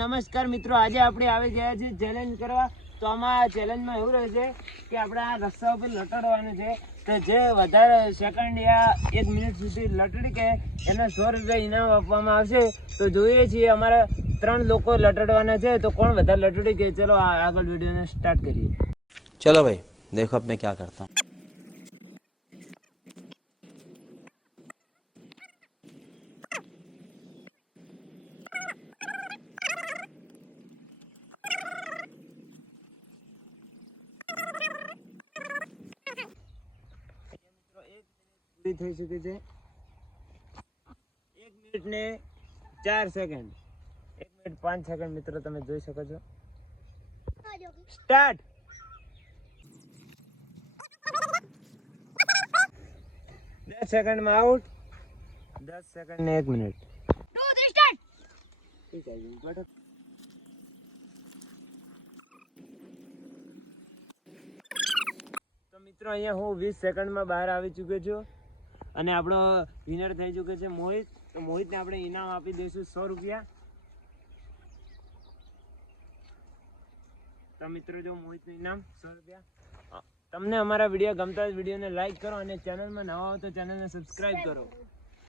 નમસ્કાર મિત્રો, આજે આપણે આવી ગયા છીએ ચેલેન્જ કરવા. તો આમાં ચેલેન્જમાં એવું રહેશે કે આપણે આ રસ્તા ઉપર લટાડવાનું છે. તો જે વધારે સેકન્ડ યા 1 મિનિટ સુધી લટડી કે એને 100 રૂપિયા ઇનામ આપવામાં આવશે. તો જોઈએ છીએ અમારા 3 લોકો લટાડવાના છે, તો કોણ વધારે લટડી કે. ચલો આગળ વિડીયોને સ્ટાર્ટ કરીએ. चलो भाई देखो अब मैं क्या करता हूँ. પૂરી થઈ ચૂકી છે. 1 મિનિટ ને 4 સેકન્ડ, 1 મિનિટ 5 સેકન્ડ મિત્રો તમે જોઈ શકો છો. સ્ટાર્ટ. 10 સેકન્ડમાં આઉટ. 10 સેકન્ડ ને 1 મિનિટ. તો મિત્રો અહીંયા હું 20 સેકન્ડમાં બહાર આવી ચૂક્યો છું અને આપણો વિનર થઈ ચૂક્યો છે મોહિત. તો મોહિતને આપણે ઇનામ આપી દઈશું 100 રૂપિયા. તો મિત્રો જો મોહિતનું ઇનામ 100 રૂપિયા. તમને અમારા વિડીયો ગમતા હોય વિડીયોને લાઈક કરો અને ચેનલમાં નવા હો તો ચેનલને સબસ્ક્રાઈબ કરો.